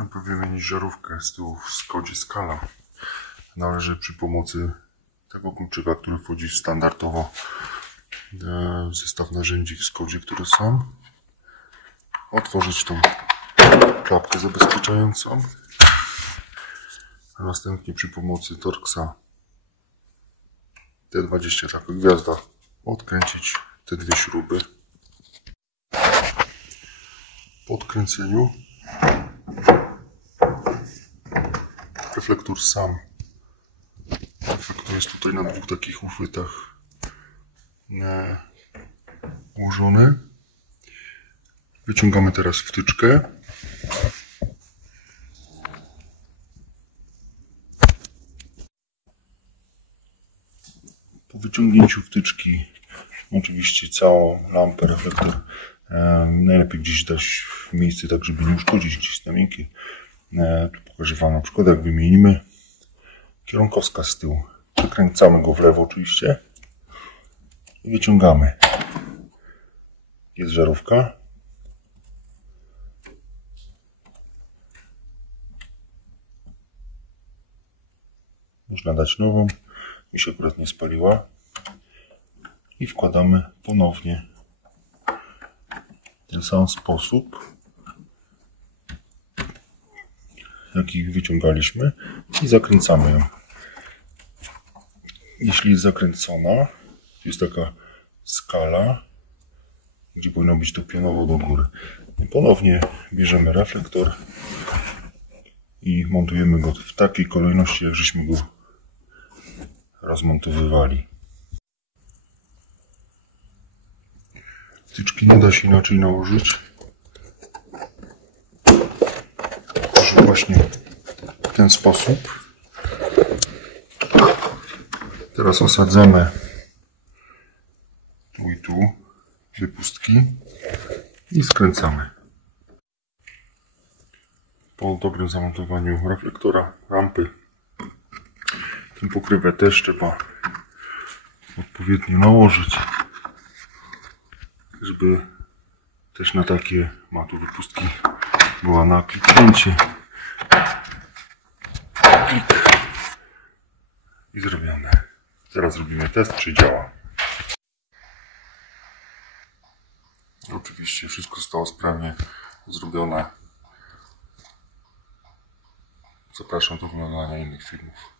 Aby wymienić żarówkę z tyłu w Skodzie Scala, należy przy pomocy tego kluczyka, który wchodzi standardowo w zestaw narzędzi w Skodzie, które są, otworzyć tą klapkę zabezpieczającą, a następnie przy pomocy Torxa T20, taka gwiazda, odkręcić te dwie śruby. Po odkręceniu reflektor sam. Reflektor jest tutaj na dwóch takich uchwytach ułożony. Wyciągamy teraz wtyczkę. Po wyciągnięciu wtyczki, oczywiście całą lampę, reflektor najlepiej gdzieś dać w miejsce, tak żeby nie uszkodzić, gdzieś na miękkie. Tu pokażę Wam na przykład, jak wymienimy kierunkowskaz z tyłu. Przekręcamy go w lewo oczywiście i wyciągamy. Jest żarówka. Można dać nową. Mi się akurat nie spaliła. I wkładamy ponownie w ten sam sposób, jaki wyciągaliśmy, i zakręcamy ją. Jeśli jest zakręcona, jest taka skala, gdzie powinno być to pionowo do góry. I ponownie bierzemy reflektor i montujemy go w takiej kolejności, jak żeśmy go rozmontowywali. Wtyczki nie da się inaczej nałożyć, że właśnie w ten sposób. Teraz osadzamy tu i tu wypustki i skręcamy. Po dobrym zamontowaniu reflektora, rampy, tę pokrywę też trzeba odpowiednio nałożyć, żeby też na takie tu wypustki była na kliknięcie. Klik i zrobione. Teraz robimy test, czy działa. Oczywiście wszystko zostało sprawnie zrobione. Zapraszam do oglądania innych filmów.